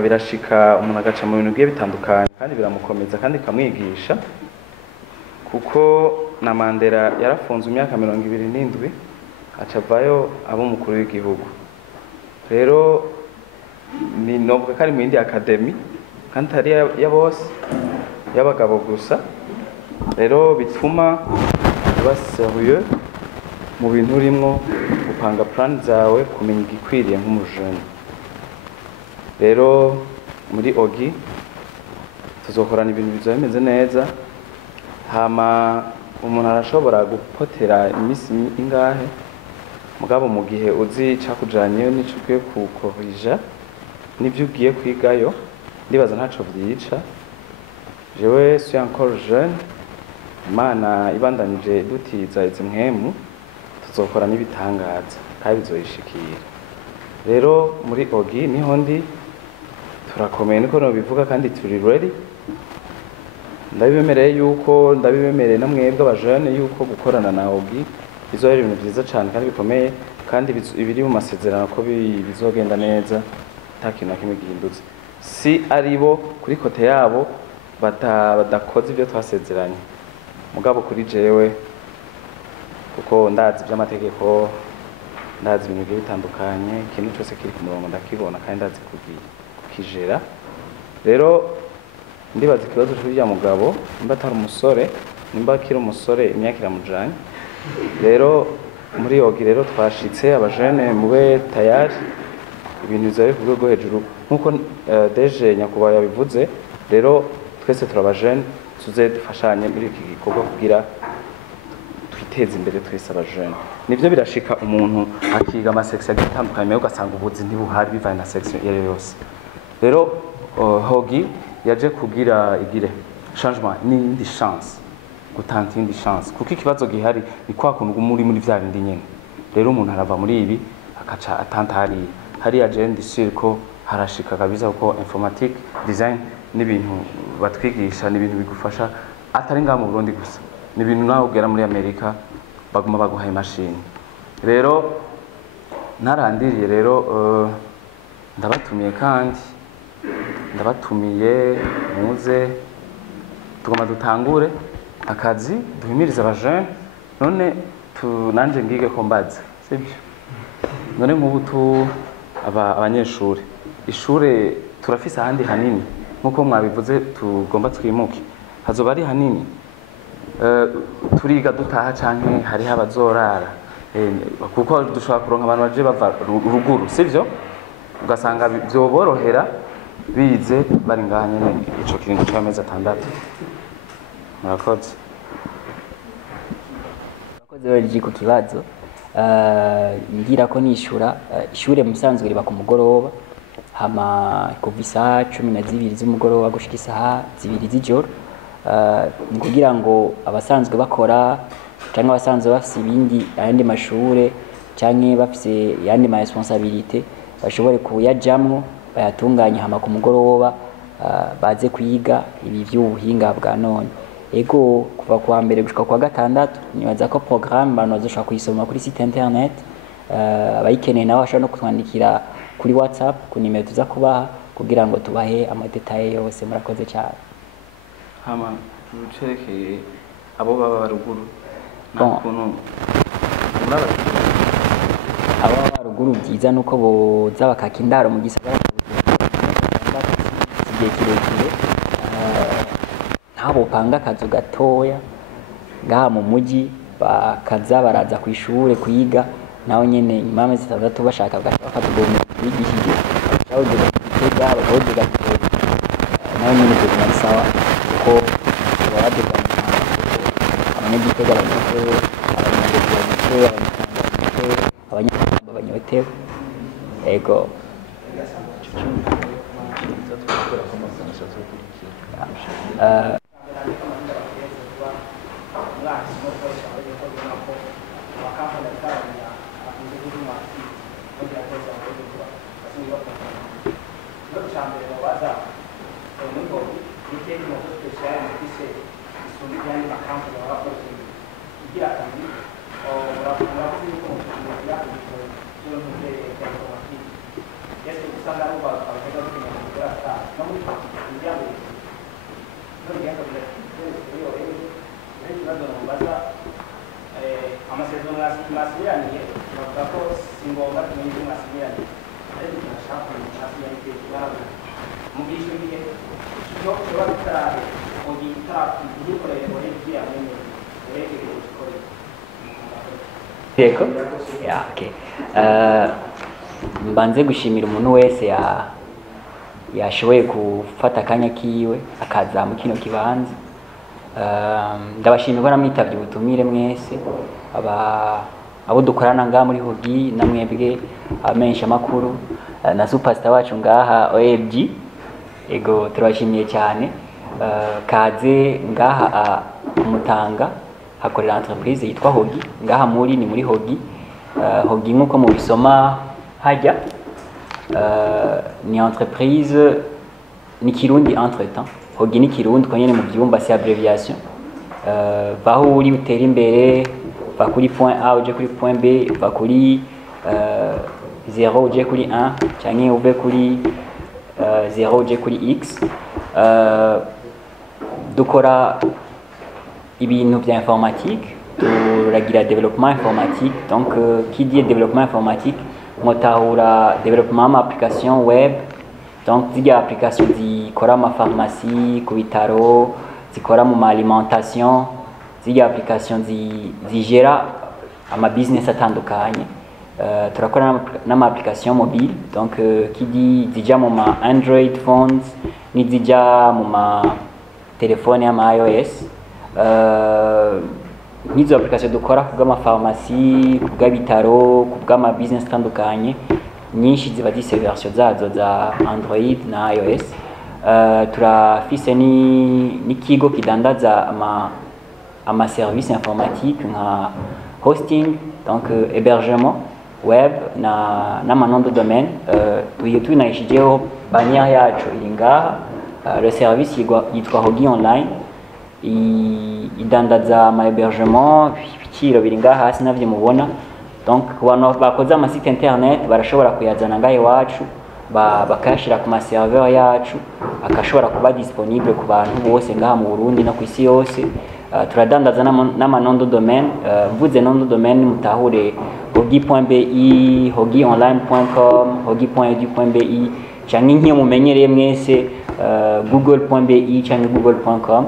birashika umuntu agaca mu bintu bigiye bitandukanye kandi biramukomeza kandi kamwigisha kuko na Mandela yarafunze imyaka 27 acavayo abo mukuru w'igihugu. Rero ni nobwa kari mu yindi academy kandi ari ya bose y'abagabo gusa. Rero bituma uba sérieux mu bintu urimo gupanga plan zawe, kumenya igikwiriye nk'umujene. Rero muri Ogi tuzokorana ibintu bizoba bimeze neza, hama umuntu arashobora gupotera imisi ingahe mugabo mu gihe uzi cakujanye n'ico ugiye kukorija n'ivyo ugiye kwigayo, ndibaza ntaco vyica. Jewe suis encore jeune, Imana ibandanije dutiza izi mpwemu, tuzokora n'ibitangaza kandi bizoyishikira. Rero muri Ogi niho ndi, turakomeye niko nobivuga kandi turi ready. Ndabibemereye yuko ndabibemereye namwebwe abajene yuko gukorana na Ogi bizoba ari ibintu byiza cyane kandi bikomeye, kandi ibiri mu masezerano ko bizogenda neza nta kintu kimwe gihindutse. Si aribo kuri kote yabo badakoze ibyo twasezeranye, mugabo kuri jewe kuko ndazi by'amategeko, ndazi ibintu bigiye bitandukanye, ikintu cyose kiri ku murongo ndakibona kandi ndazi kukijera. Rero ndibaza ikibazo cy'urya mugabo nimba atari umusore, nimba akiri umusore imyaka iramujanye. Rero muri Ogi rero twashitse abajene mube tayari, ibintu bizabe ku rwego hejuru nkuko deje nyakuba yabivuze. Rero twese turabajene, tuze dufashanye muri iki gikorwa kugira twiteze imbere twese abajene. Nivyo birashika umuntu akiga ama section atandukanye ugasanga ubuzi ntibuhari bivanye na section yari yose. Rero Ogi yaje kugira igire changement n'indi chance, gutanga indi chance kuko ikibazo gihari ni kwa kuntu muri vya bindi nyene. Rero umuntu arava muri ibi akaca atantari hari agenda isirko harashika kabisa uko informatique design n'ibintu batwigisha n'ibintu bigufasha atari ngaha mu Burundi gusa, n'ibintu naho ugera muri Amerika baguma baguha imashini. Rero narandiriye rero ndabatumiye kandi ndabatumiye muze tugoma dutangure akazi duhimiriza abajene. None nanje ngige ko mbaza sibyo, none nk'ubu abanyeshuri ishure turafise ahandi hanini nkuko mwabivuze tugomba twimuke, hazoba ari hanini. Turiga dutaha canke hariho abazorara kuko dushobora kuronka abantu baje bava ruguru sivyo, ugasanga byoborohera bize bari ngaha nyene ico kiringo c'amezi 6. Murakoze. Murakoze weje ku kibazo. Ngira ko nishura ishure musanzwe riba ku mugoroba, hama kuva isaha 12 z'umugoroba gushika isaha 2 z'ijoro. Ni kugira ngo abasanzwe bakora cyangwa abasanzwe bafise ibindi ayandi mashure cyangwa bafise yandi ma responsabilité bashobore kuyajamwo bayatunganya, hama ku mugoroba baze kwiga ibi by'ubuhinga bwa none. Ego kuva kwa mbere gushika kwa gatandatu nibaza ko programme banozoshaka kuyisoma kuri site internet. Abayikeneye nawe bashobora no kutwandikira kuri WhatsApp ku nimero tuza kubaha kugira ngo tubahe amadetaye yose. Murakoze cyane. Hama tucerekeye abo baba baruguru nakuntu abo baruguru byiza nuko boza bakaka indaro mu gisagara kigiye kirekire, ntabo panga akazu gatoya ngaha mu muji bakaza baraza ku ishure kuyiga naho nyene nyuma y'amezi 6 bashaka bakatugomba bigishije cyawo gutega bakawuduga naho nyene byo sawa ko baraduga abanyagitega abanyabanyotewe ego Yego? Yeah, okay. Mbanze gushimira umuntu wese yashoboye gufata akanya kiwe akaza mu kino kibanza. Ndabashimira ko namwitavye ubutumire mwese abo dukorana ngaha muri Hogi na mwebwe amenyesha makuru na superstar wacu ngaha OLG. Ego turabashimiye cyane. Kaze ngaha Mutanga hakorera entreprise yitwa Hogi ngaha ni muri Hogi. Hogi nkuko mubisoma hajya ni entreprise ni Kirundi entre-temps. Hogi ni Kirundi konyene mu byumba c'est abréviation. Vaho uri utera imbere va kuri point A uje kuri point B va kuri 0 uje kuri 1 cyangwa uve kuri 0 uje kuri X. Dukora ibintu bya informatique, turagira développement informatique. Donc qui dit développement informatique motahura développement application web. Donc ziga application zikora ma pharmacie ku bitaro, zikora mu alimentation, ziga application zigera ama business atandukanye. Turakora n'ama application mobile. Donc qui dit zija mu ma Android phones ni zija mu ma telefone ya ma iOS. Nizo application dukora kubwa pharmacie, kubwa bitaro, kubwa business tandukanye nyinshi ziba zise version zazo za Android na iOS. Turafise ni kigo kidandaza ama service informatique nka hosting, donc hébergement web na nom de domaine. Tunaishijeho bannière yacu iringaha. Le service yitwa Hogi Online. Idandaza ama hébergement ibiciro biringa hasi navyo mubona. Donc abantu bakoze ama site internet barashobora kuyazana ngahe wacu bakashira ku ma serveur yacu akashobora kuba disponible ku bantu bose ngaha mu Burundi no kwisi yose. Turadandaza n'ama nom de domaine. Mvuze nom de domaine mutahure hogi.bi, hogionline.com, hogi.edu.bi cyangwa nk'iyo mumenyereye mwese google.bi cyangwa google.com.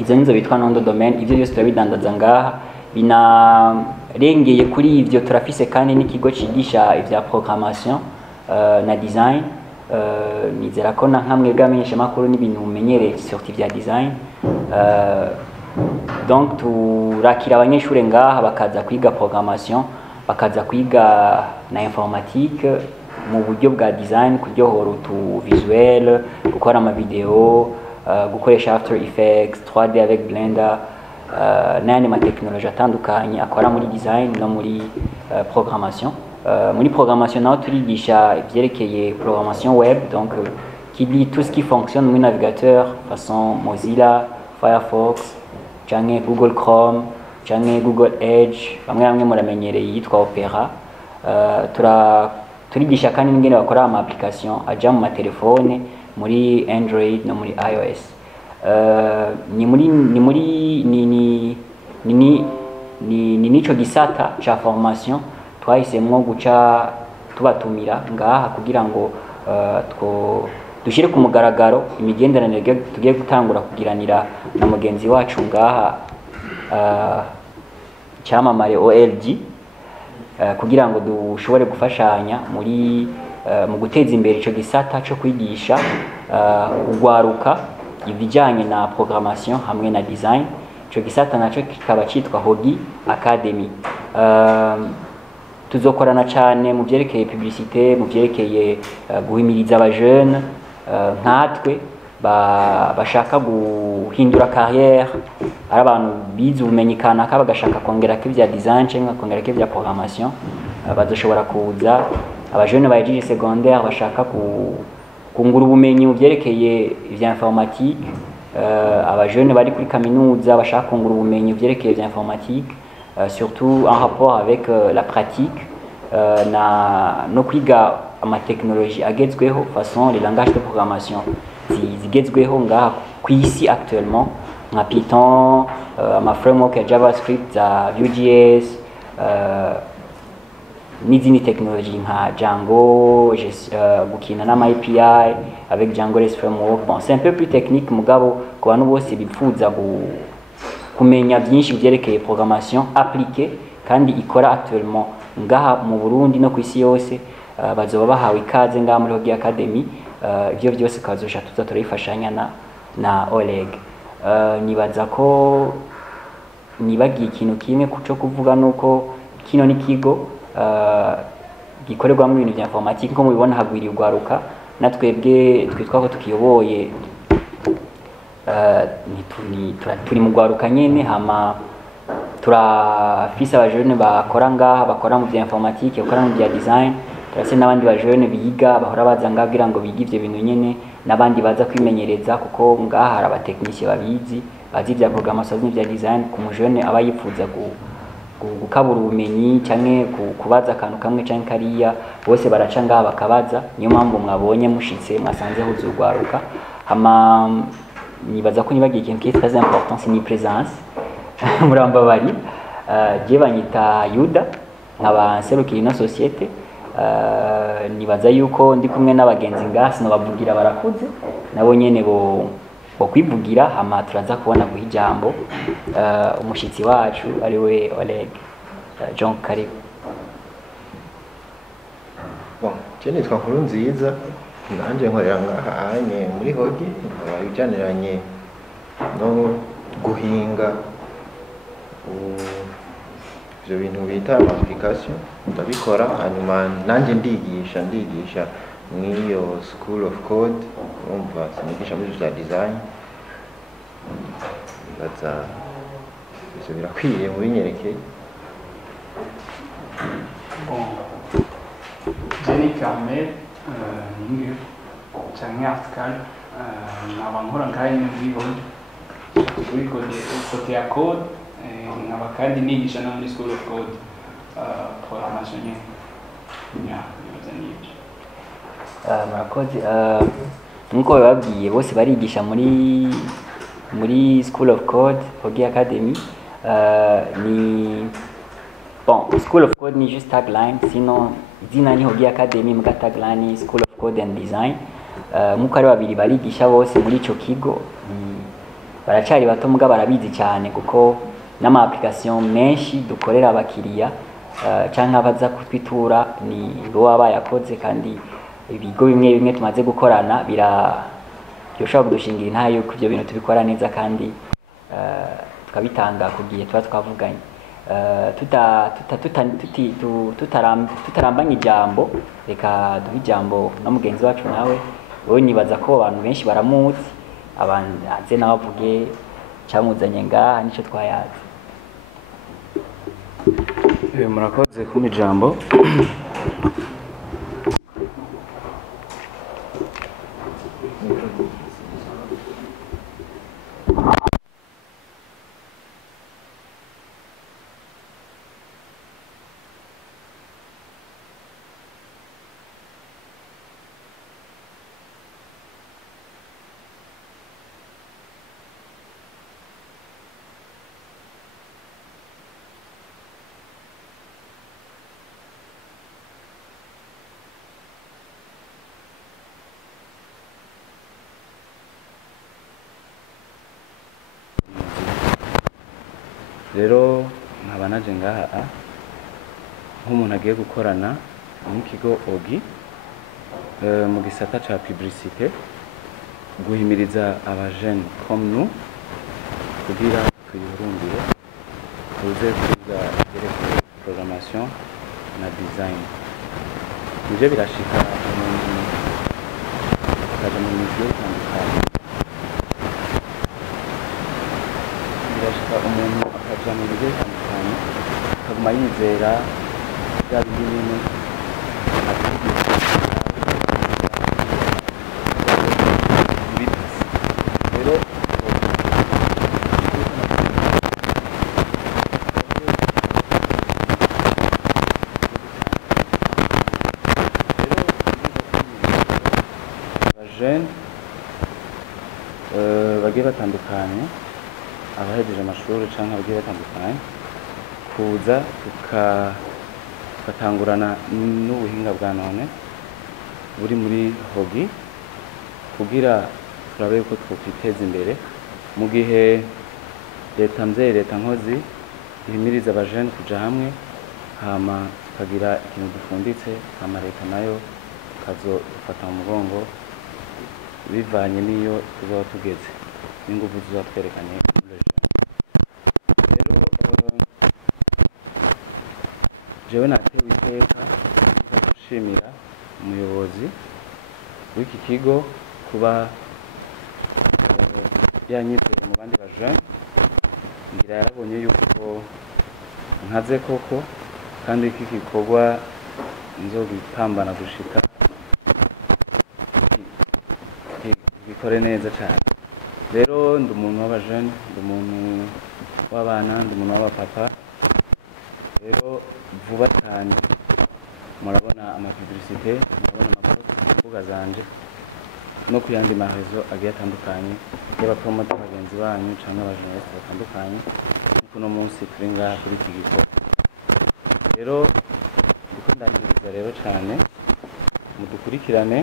Izo nizo bitwa nom de domaine. Ivyo byose turabidandaza ngaha. Binarengeye kuri ivyo turafise kandi n'ikigo cigisha ivya programmation na design. Nizera ko nkamwe bwamenyesha makuru n'ibintu mumenyereye sorti vya design. Donc turakira abanyeshuri ngaha bakaza kwiga programmation, bakaza kwiga na informatique mu buryo bwa design, kuryohora utu visuel, gukora ama video, gukoresha After Effects, 3D avec Blender, n'ayandi ma technologie atandukanye akora muri design no muri programmation. Muri programmation naho turigisha ivyerekeye programmation web, donc qui dit tout ce qui fonctionne muri navigateur façon Mozilla, Firefox, canke Google Chrome, canke Google Edge, bamwe muramenyereye yitwa Opera. Turigisha kandi ingene bakora ama application aja mu matelefone muri Android no muri iOS. Ni nico gisata cha formation twahisemwo guca tubatumira ngaha kugira ngo dushire ku mugaragaro imigenderanire tugiye gutangura kugiranira na mugenzi wacu ngaha cyamamare OLG, kugira ngo dushobore gufashanya mu guteza imbere ico gisata cyo kwigisha ugwaruka ibijanye na programmation hamwe na design. Ico gisata naco kikaba citwa Hogi Academy. Tuzokorana cyane mu byerekeye publicité, mu byerekeye guhimiriza aba jeune nkatwe bashaka guhindura carrière, ari abantu bize ubumenyi kanaka bagashaka kongera ko ibya design cyangwa kongera ko ibya programmation. Bazoshobora kuza aba jeune bayigije secondaire bashaka kungura ubumenyi mu byerekeye ibya informatique, aba jeune bari kuri kaminuza bashaka kungura ubumenyi mu byerekeye ibya informatique, surtout en rapport avec la pratique, no kwiga amateknoloji agezweho façon les langages de programmation zigezweho ngaha ku isi actuellement nka Python, ama framework ya JavaScript za Vue.js, n'izindi technologie nka Django, gukina n'ama API avec Django REST framework. Bon, c'est un peu plus technique mugabo ku bantu bose bifuza kumenya byinshi byerekeye programmation appliquée kandi ikora actuellement ngaha mu Burundi no ku isi yose, bazoba bahawe ikaze ngaha muri Hogi Academy. Ibyo byose kazosha tuza turayifashanya na Oleg. Nibaza ko nibagiye ikintu kimwe cyo kuvuga nuko kino ni kigo gikorerwamo ibintu bya informatique nko mubibona hagwiriye ugwaruka, natwebwe twitwa ko tukiyoboye turi mu gwaruka nyene, hama turafise abajene bakora ngaha bakora mu bya informatique, bakora mu bya design, turase n'abandi bajene biga bahora baza ngagira ngo bige ivyo bintu nyene, n'abandi baza kwimenyereza kuko ngaha hari abatekinisiye bazi bya programmation n'ibya design. Ku mujene aba yifuza gukabura ubumenyi canke kubaza akantu kamwe canke kariya, bose baraca ngaha bakabaza. Niyo mpamvu mwabonye mushitse mwasanze huzugwaruka. Hama nibaza ko nibagiye ikintu qui est très important, c'est ni présence murambabari. Je banyita Yuda, nkaba nserukira ino societe. Nibaza yuko ndi kumwe n'abagenzi ngaha sinobavugira barakuze, nabo nyene bo kwivugira, hama turaza kubona guha ijambo umushitsi wacu ari we Oleg. John, karibu. Bon, je nitwa Nkurunziza, nanje nkorera ngaha anye muri Hogi, ibijyaniranye no guhinga ivyo bintu bita application ndabikora, hanyuma nanje ndigisha mw'iyo School of Code, umva sinigisha muri bya design. Baza ivyo birakwiye mu binyerekeye. Bon, Jenny Carmel, Ninge, canke Article, nkaba nkora ngaha muri Hogi kote ya code, nkaba kandi nigisha no muri School of Code programmation nyene. Nibaza n'ibyo. Murakoze. Nkuko babwiye bose barigisha muri School of Code Hogi Academy. Ni bon, School of Code ni juste tagline, sinon izina ni Hogi Academy, mga tagline ni School of Code and Design. Nkuko ari babiri barigisha bose muri ico kigo, baracari bato muga barabizi cyane kuko n'ama application menshi dukorera abakiriya canke abaza kutwitura ni bo baba yakoze, kandi ibigo bimwe tumaze gukorana byoshobora kudushingira intayo yuko ibyo bintu tubikora neza kandi tukabitanga ku gihe tuba twavuganye. Tutarambanye ijambo, reka duhe ijambo na mugenzi wacu nawe. Wowe nibaza ko abantu benshi baramuzi, aze nawe avuge camuzanye ngaha nico twayazi. Murakoze kumpa ijambo. Rero nkaba naje ngaha nk'umuntu agiye gukorana n'ikigo Hogi mu gisata ca publicité, guhimiriza abajene comme nous kugira tuyirundire tuze kwiga ibyerekeye programmation na design. Nivyo birashika umuntu akaja mu migwi itandukanye, birashika umuntu akaja mu bigo bitandukanye akaguma yizera bya bindi nyene rero abajene bagiye batandukanye, abahejeje amashuri canke abagiye batandukanye kuza tugatangurana n'ubuhinga bwa none buri muri hogi kugira turabe yuko twokwiteza imbere mu gihe leta mvyeyi leta nkozi ihimiriza abajene kuja hamwe hama tukagira ikintu dufunditse hama leta nayo ikazodufata mu mugongo bivanye n'iyo tuzoba tugeze n'inguvu tuzoba twerekanye muri region. Rero jewe natewe iteka gushimira umuyobozi w'iki kigo kuba yanyizeye mu bandi bajene, ngira yarabonye yuko nkaze koko kandi iki gikorwa nzogipambana gushika gikore neza cyane. Rero ndi umuntu w'abajene, ndi umuntu w'abana, ndi umuntu w'abapapa. Rero vuba cyane murabona amapublicité, murabona amapost ku mbuga zanje no ku yandi marezo agiye atandukanye y'abapromoter bagenzi banyu canke abajournaliste batandukanye kuko uno munsi turi ngaha kuri iki gikorwa. Rero ndiko ndahimiriza rero cane mudukurikirane,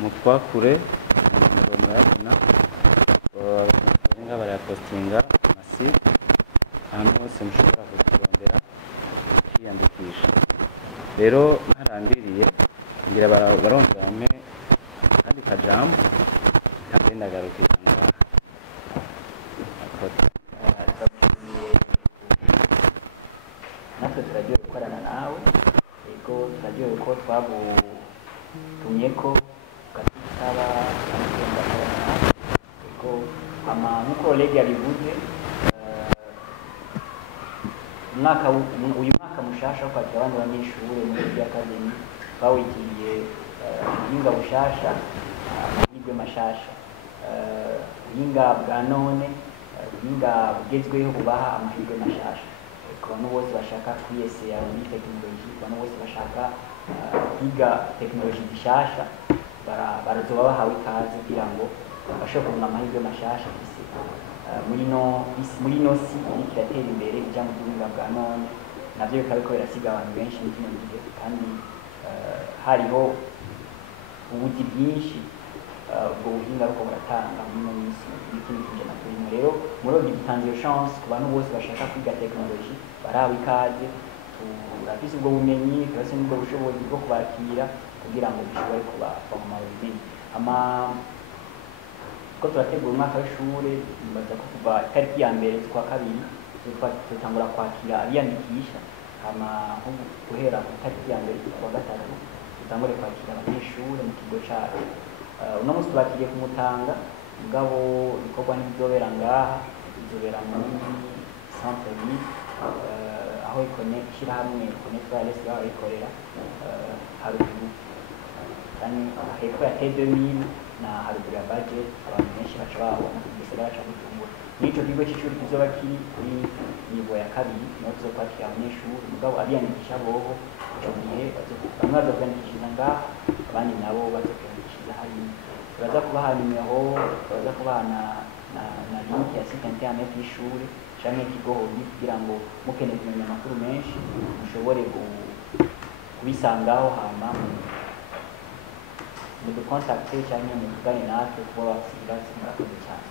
mutwakure murayabona barenga barayapostinga amasite ahantu hose mushobora kuturondera kwiyandikisha. Rero ntarandiriye ngira barongerame kandi kajambo kandi ndagarukira ngaha. natwe turaryohewe gukorana nawe, yego turaryohewe ko twagutumyeko ugatitaba kandi tugenda gukorana nawe, yego nk'uko Oleg yabivuze uyu mwaka mushasha wo kwakira abandi banyeshure muri Academy bawigiriye ubuhinga bushasha, amahirwe mashasha, ubuhinga bwa none, ubuhinga bugezweho bubaha amahirwe mashasha ku bantu bose bashaka kwiyesera muri tekinoloji, ku bantu bose bashaka kwiga tekinoloji zishasha barazoba bahawe ikaze kugira ngo bashobore kuronka amahirwe mashasha kw'isi. Muri no si iriko iratera imbere ija mu buhinga bwa none, navyo bikaba biriko birasiga abantu benshi muri kino gihe, kandi hariho ubuzi bwinshi ubwo buhinga ariko buratanga muri ino minsi muri kino kijana turimo. Rero murovyi dutanze iyo chance ku bantu bose bashaka kwiga tekinoloji, barahawe ikaze, turafise ubwo bumenyi, turafise n'ubwo bushobozi bwo kubakira kugira ngo bishobore kubaguma ubumenyi. Ko turategura umwaka w'ishure, nibaza ko kuva itariki ya mbere z'ukwa kabiri tutangura kwakira abiyandikisha, hama nko guhera ku itariki ya mbere z'ukwa gatatu tutangure kwakira abanyeshure mu kigo cacu. Uno munsi tubakiriye ku Mutanga, mugabo ibikorwa ntibizobera ngaha, bizobera muri centre ville aho ishirahamwe Connect Wireless ngaho rikorera haruguru, kandi hepfo ya T2000 na haruguru ya budget abantu benshi baca babona ku gisagara ca Bujumbura. N'ico kigo c'ishuri kizoba kiri kuri nivo ya kabiri niho tuzokwakira abanyeshuri, mugabo abiyandikisha bobo ico gihe bamwe bazokwiyandikishiriza ngaha, abandi nabo bazokwiyandikishiriza hariya. Turaza kubaha nimero, turaza kubaha na link ya site internet y'ishure canke ikigo hogi kugira ngo mukeneye kumenya amakuru menshi mushobore kubisangaho, hama mudukontakte canke muvugane natwe kuba basiga murakoze cyane.